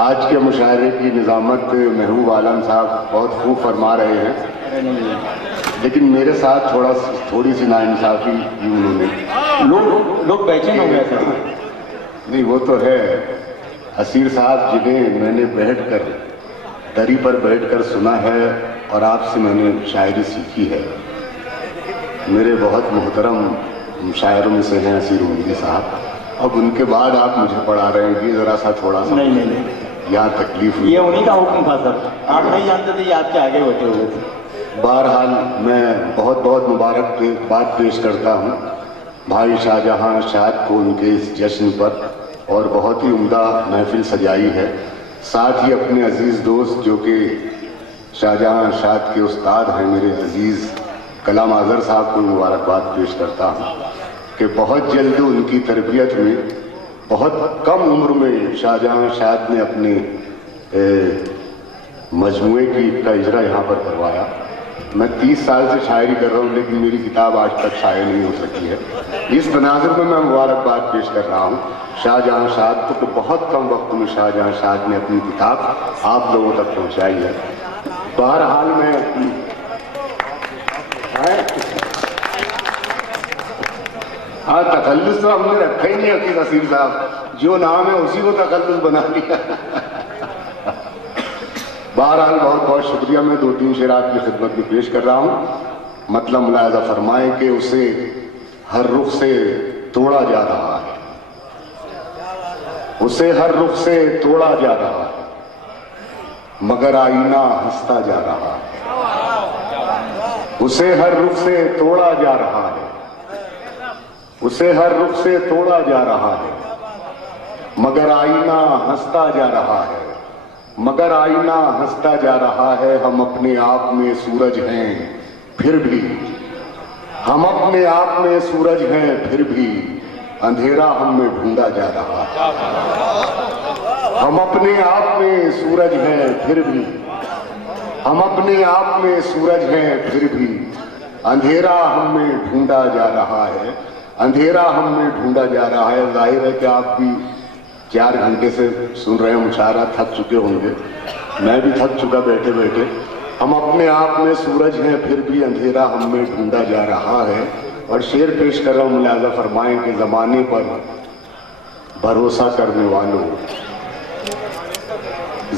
آج کے مشاعرے کی نظامت محبوب عالم صاحب بہت خوب فرما رہے ہیں، لیکن میرے ساتھ تھوڑی سی ناانصافی کی انہوں نے. لوگ بیچین ہو گئے تھے. نہیں وہ تو ہے. اسیر صاحب جنہیں میں نے بیٹھ کر دری پر بیٹھ کر سنا ہے اور آپ سے میں نے شاعری سیکھی ہے، میرے بہت محترم شاعروں میں سے ہیں اسیر امیدی صاحب. اب ان کے بعد آپ مجھے پڑھا رہے ہیں کہ ذرا سا تھوڑا سا نہیں یہاں تکلیف ہوئی. یہ انہی کا حکم تھا سر، آپ نہیں جانتے تھے، یہ آپ کے آگے ہوتے ہوئے تھے. بہرحال میں بہت بہت مبارک بات پیش کرتا ہوں بھائی شاہجہاں شاد کو ان کے اس جشن پر، اور بہت ہی عمدہ محفل سجائی ہے. ساتھ ہی اپنے عزیز دوست جو کہ شاہجہاں شاد کے استاد ہیں، میرے عزیز کلام آذر صاحب کو مبارکباد پیش کرتا ہوں کہ بہت جلد ان کی تربیت میں بہت کم عمر میں شاہجہاں شاد نے اپنے مجموعے کا اجرا یہاں پر کروایا. میں 30 سال سے شاعری کر رہا ہوں لیکن میری کتاب آج تک شائع نہیں ہو سکی ہے. اس تناظر میں مبارکباد پیش کر رہا ہوں شاہجہاں شاد کو کہ بہت کم وقت میں شاہجہاں شاد نے اپنی کتاب آپ لوگوں تک پہنچائی ہے. بہرحال میں تخلص تو ہم نے رکھا ہی نہیں حقیق اسیر صاحب، جو نام ہے اسی کو تخلص بنا لیا. بہرحال بہت بہت شکریہ. میں 2-3 شعر آپ کی خدمت میں پیش کر رہا ہوں. مطلب ملاحظہ فرمائیں کہ اسے ہر رخ سے توڑا جا رہا ہے، اسے ہر رخ سے توڑا جا رہا ہے، مگر آئینہ ہنستا جا رہا ہے. اسے ہر رخ سے توڑا جا رہا ہے، اسے ہر رخ سے توڑا جا رہا ہے، مگر آئینہ ہنستا جا رہا ہے، مگر آئینہ ہنستا جا رہا ہے. ہم اپنے آپ میں سورج ہیں پھر بھی، ہم اپنے آپ میں سورج ہیں پھر بھی، اندھیرا ہم میں ڈھونڈا جا رہا ہے. ہم اپنے آپ میں سورج ہیں پھر بھی، ہم اپنے آپ میں سورج ہیں پھر بھی، اندھیرا ہم میں ڈھونڈا جا رہا ہے، اندھیرا ہم میں ڈھونڈا جا رہا ہے. ظاہر ہے کہ آپ بھی 4 گھنٹے سے سن رہے ہیں مشاعرہ، تھک چکے ہوں گے، میں بھی تھک چکا بیٹھے بیٹھے. ہم اپنے آپ میں سورج ہیں پھر بھی، اندھیرا ہم میں ڈھونڈا جا رہا ہے. اور شعر پیش کر رہا ہوں، ملاحظہ فرمائیں کہ زمانے پر بھروسہ کرنے والوں،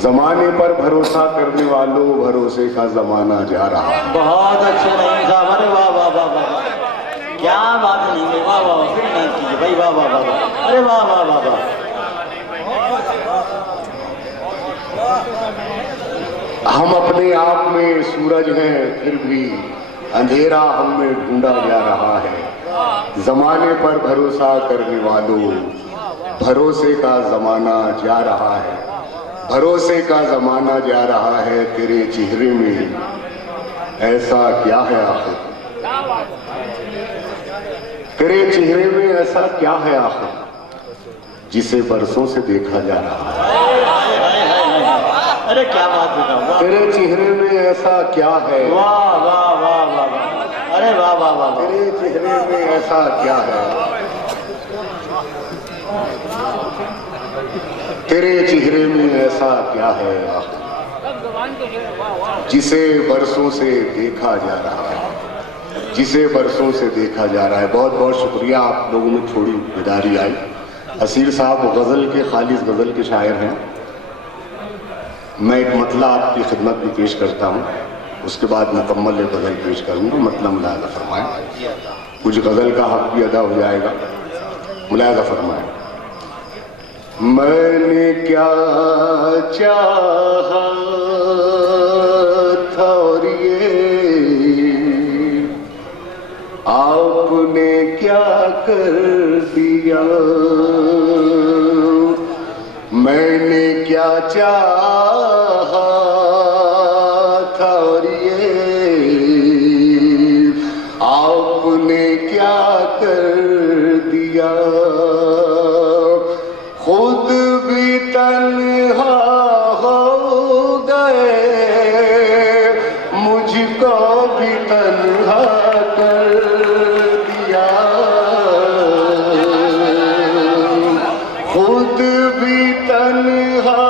زمانے پر بھروسہ کرنے والوں، بھروسے کا زمانہ جا رہا ہے. بہت اچھے نہیں صاحب، ارے واہ واہ واہ واہ، کیا بات نہیں ہے، واہ واہ، پھر نہ کیجیے بھائی، واہ واہ واہ، ارے واہ واہ واہ واہ. ہم اپنے آپ میں سورج ہیں پھر بھی، اندھیرا ہم میں ڈھونڈا جا رہا ہے. زمانے پر بھروسہ کرنے والوں، بھروسے کا زمانہ جا رہا ہے، بھروسے کا زمانہ جا رہا ہے. تیرے چہرے میں ایسا کیا ہے آخر، تیرے چہرے میں ایسا کیا ہے آخر، جسے برسوں سے دیکھا جا رہا ہے. ارے کیا بات ہے، تیرے چہرے میں ایسا کیا ہے، واہ واہ واہ واہ، ارے واہ واہ واہ، تیرے چہرے میں ایسا کیا ہے، تیرے چہرے میں ایسا کیا ہے آخر، جسے برسوں سے دیکھا جا رہا ہے، جسے برسوں سے دیکھا جا رہا ہے. بہت بہت شکریہ. آپ لوگوں میں تھوڑی بیداری آئی. اسیر صاحب غزل کے خالص غزل کے شاعر ہیں. میں ایک مطلع آپ کی خدمت میں پیش کرتا ہوں، اس کے بعد مکمل ایک غزل پیش کروں گا. مطلع ملاحظہ فرمائیں، کچھ غزل کا حق بھی ادا ہو جائے گا. ملاحظہ فرمائیں. میں نے کیا چاہا تھا اور یہ آپ نے کیا کر دیا، میں نے کیا چاہا تھا اور یہ آپ نے کیا کر دیا، خود بھی تنہا ہو گئے، مجھ کو بھی تنہا کر دیا، خود بھی تنہا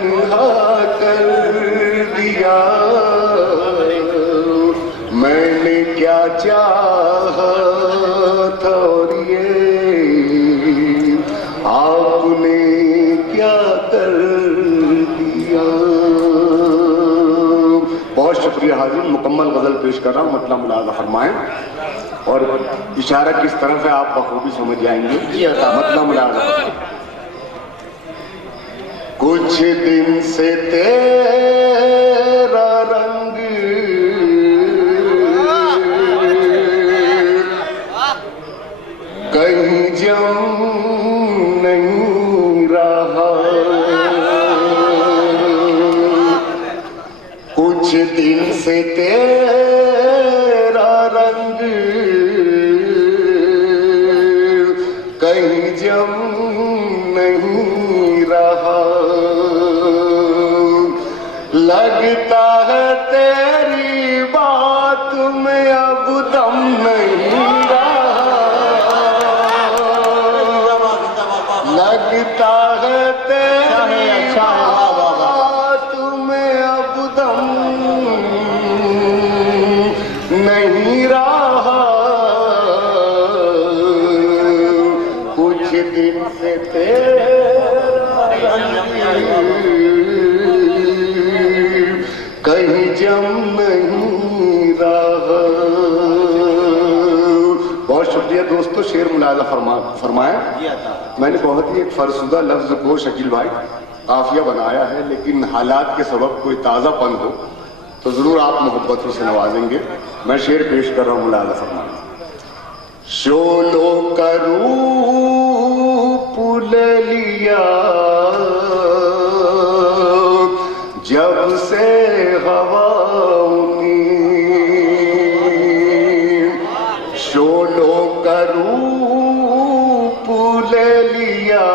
تنہا کر دیا، میں نے کیا چاہا تھا اور یہ آپ نے کیا کر دیا۔ بہت شکریہ حاضرین، مکمل غزل پیش کر رہا ہوں، مطلب ملاحظہ فرمائیں اور اشارہ کس طرف ہے آپ بخوبی سمجھ جائیں گے۔ مطلب ملاحظہ فرمائیں۔ کچھ دن سے تیرا رنگ کہیں جم نہیں رہا، کچھ دن سے تیرا رنگ کہیں جم نہیں رہا، لگتا ہے تیری بات میں اب دم نہیں رہا، لگتا ہے تیری بات میں اب دم نہیں رہا، کچھ دن سے تیرا کہیں جم نہیں رہا۔ بہت شکریہ دوستو، شعر ملاحظہ فرمائیں۔ میں نے بہت ہی ایک فرسودہ لفظ کو شکیل بھائی قافیہ بنایا ہے، لیکن حالات کے سبب کوئی تازہ پن ہو تو ضرور آپ محبتوں سے نوازیں گے۔ میں شعر پیش کر رہا ہوں، ملاحظہ فرمائیں۔ شولوں کا روپ لے لیا جب سے ہواؤں نے، شولوں کا روپ لے لیا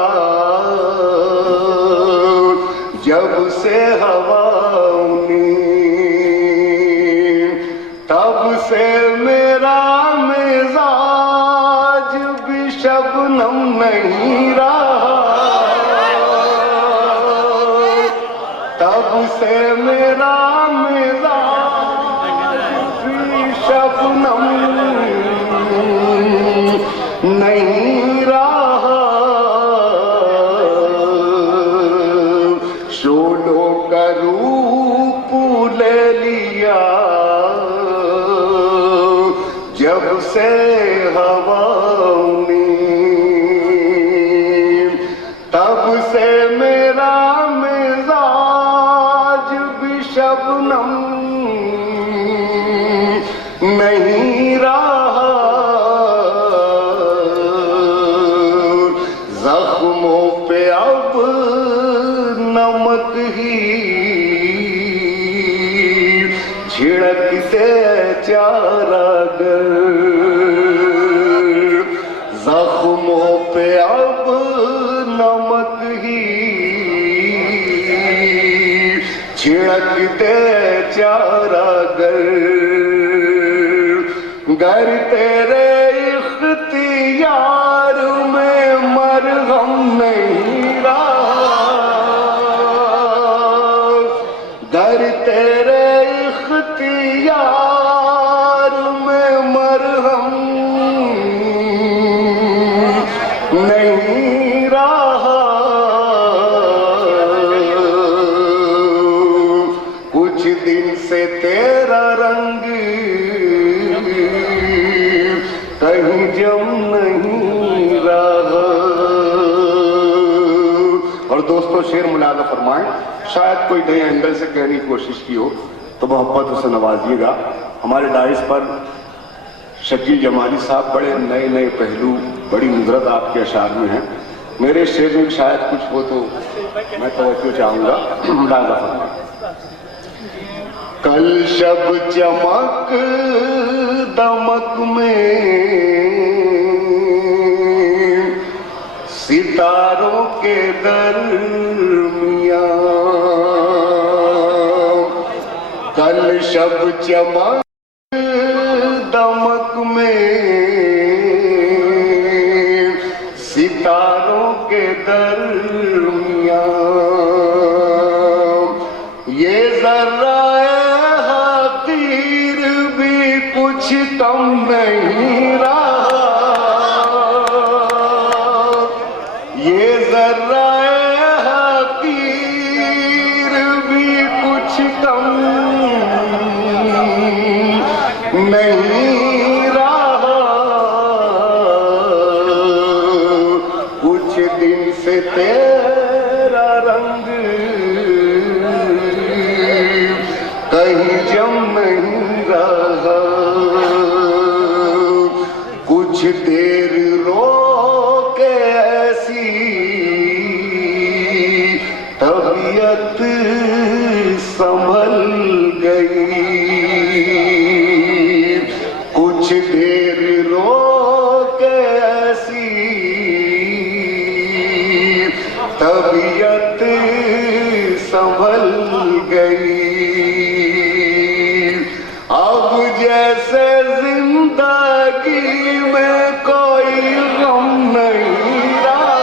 جب سے ہواؤں نے، تب سے میرا مزاج بھی شبنم نہیں رہا، تب سے میرا مزاج بھی شبنم نہیں رہا، شولوں کا روپ لے لیا جب سے ہواؤں نے، تب سے میرا مزاج بھی شبنم نہیں رہا، زخموں پہ اب نمک ہی چھڑکتے چارہ گر، زخموں پہ اب نمک ہی چھڑکتے چارہ گر، گر تیرے اختیار میں مرہم نہیں رہا، گر تیرے اختیار میں مرہم نہیں رہا، کچھ دن سے تیرا رنگ کہیں جم نہیں رہا۔ اور دوستو شعر ملاحظہ فرمائیں، شاید کوئی نئے اینگل سے کہنے کی کوشش کی ہو تو محبت اسے نوازیے گا۔ ہمارے ڈائس پر شکیل جمالی صاحب بڑے نئے نئے پہلو، بڑی ندرت آپ کے اشعار میں ہیں، میرے شعر میں شاید کچھ ہو تو میں توجہ چاہوں گا، ملاحظہ فرمائیں۔ کل شب چمک دمک میں ستاروں کے درمیان، کل شب چمک دمک میں ستاروں کے درمیان، ذرائع حقیر بھی کچھ کم نہیں رہا، یہ ذرائع حقیر بھی کچھ کم نہیں رہا، کچھ دن سے تیرا رنگ کہیں جم نہیں رہا، کچھ دیر رو کے ایسی طبیعت سنبھل گئی، کچھ دیر رو کے ایسی طبیعت سنبھل گئی، اب جیسے زندگی میں کوئی غم نہیں رہا،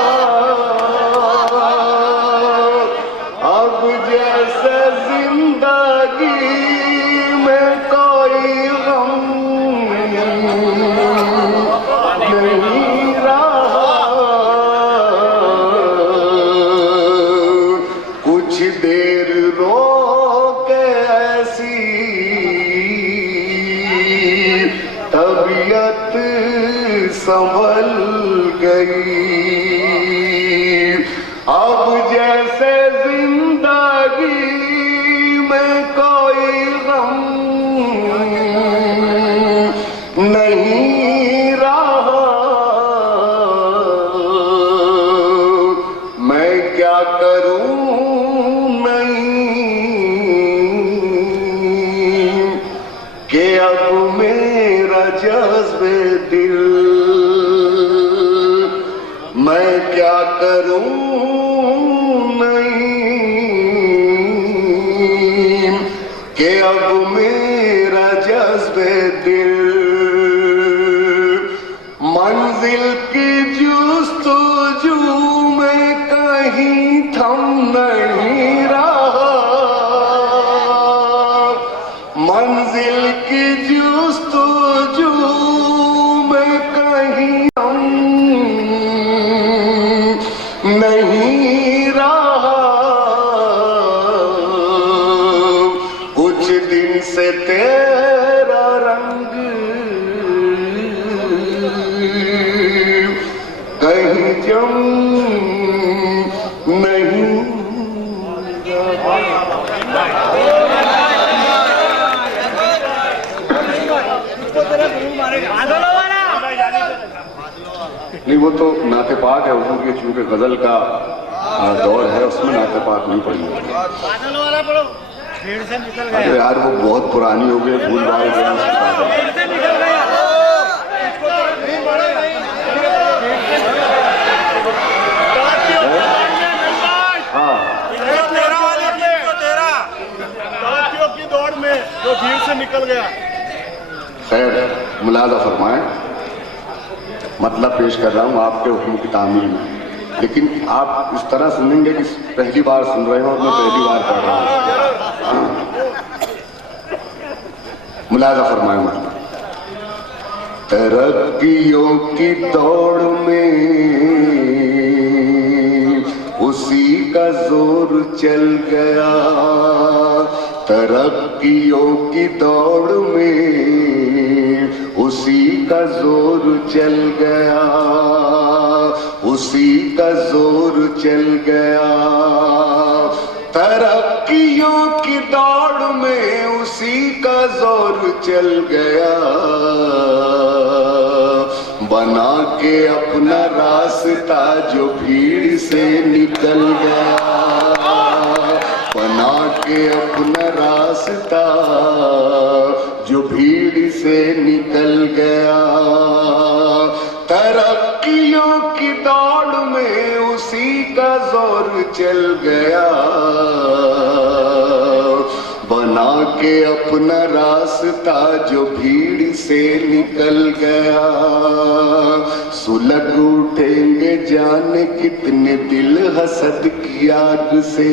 اب جیسے زندگی میں کوئی غم نہیں رہا، کچھ دیر رو کے ایسی طبیعت سنبھل گئی، اب جیسے زندگی میں کوئی غم نہیں رہا، میں کیا کروں نہیں کہ اب میرا جذب دل، میں کیا کروں نہیں کہ اب میرا جذب دل منزل کی جستجو میں کہیں تھم نہیں رہا، منزل کی جستجو میں کہیں تھم نہیں رہا، کچھ دن سے تیرا رنگ کہیں جم نہیں نہیں، وہ تو نعت پاک ہے حضور کی، چونکہ غزل کا دور ہے، اس میں نعت پاک نہیں پڑھی ہوتی۔ ارے یار وہ بہت پرانی ہو گئی، بھول بھال گئے۔ ہاں کی دوڑ میں جو بھیڑ سے نکل گیا۔ خیر ملاحظہ فرمائیں، مطلب پیش کر رہا ہوں آپ کے حکم کی تعمیل میں، لیکن آپ اس طرح سنیں گے کہ پہلی بار سن رہے ہوں اور میں پہلی بار پڑھ رہا ہوں۔ ملاحظہ فرمائیں مطلب، ترقیوں کی دوڑ میں اسی کا زور چل گیا، ترقیوں کی دوڑ میں اسی کا زور چل گیا، اسی کا زور چل گیا، ترقیوں کی دوڑ میں اسی کا زور چل گیا، بنا کے اپنا راستہ جو بھیڑ سے نکل گیا، بنا کے اپنا راستہ جو بھیڑ سے نکل گیا، ترقیوں کی دوڑ میں اسی کا زور چل گیا، بنا کے اپنا راستہ جو بھیڑ سے نکل گیا، سلگ اٹھیں گے جانے کتنے دل حسد کی آگ سے،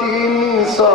300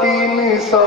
300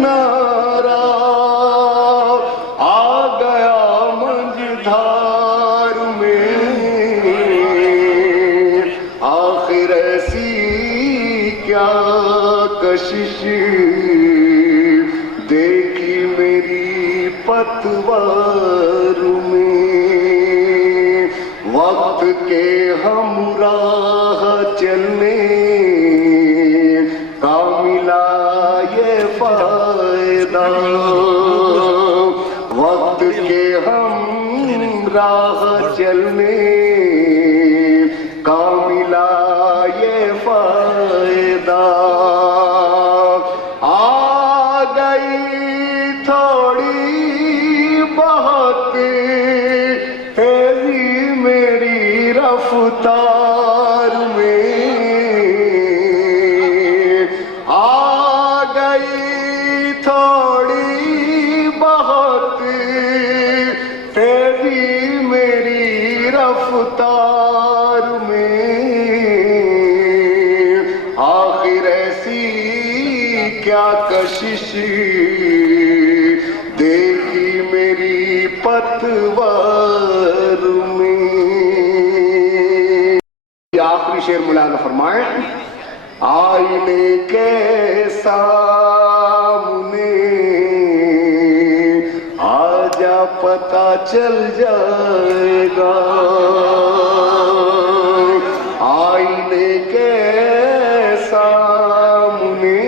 کنارا آ گیا منجھدھار میں، آخر ایسی کیا کشش دیکھی میری پتوار میں، وقت کے ہمراہ چلنے کا ملا یہ فائدہ، وقت کے ہمراہ چلنے کا ملا یہ فائدہ، آ گئی تھوڑی بہت تیزی میری رفتار میں، آ گئی تھوڑی بہت تیزی میری رفتار میں، آخر ایسی کیا کشش دیکھی میری پتوار میں۔ یہ آخری شعر مولانا فرمائیں، آئینے کے سامنے آجا پتہ چل جائے گا، آئینے کے سامنے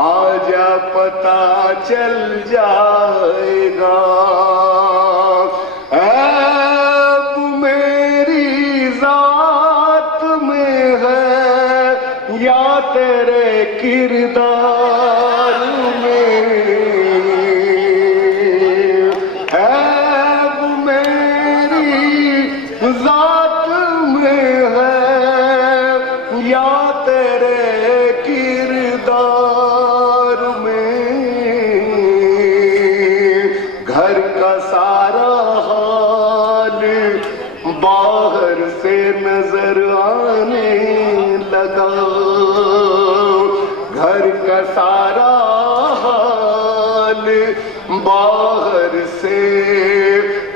آجا پتہ چل جائے گا، عیب میری ذات میں ہے یا تیرے کردار میں، عیب میری ذات میں ہے یا تیرے کردار میں، گھر کا سارا حال باہر سے نظر آنے لگا، گھر کا سارا حال باہر سے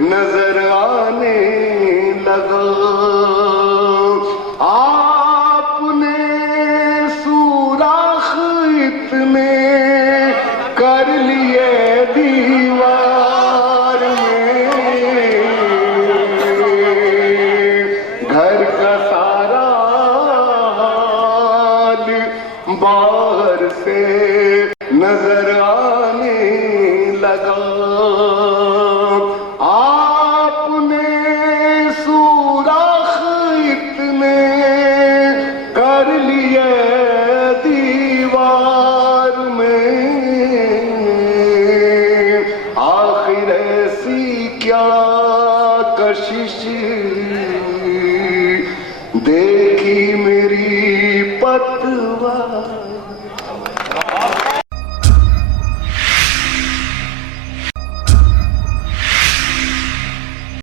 نظر آنے لگا، آپ نے سوراخ اتنے کر لیے دیوار میں، گھر کا سارا حال باہر سے نظر آنے لگا،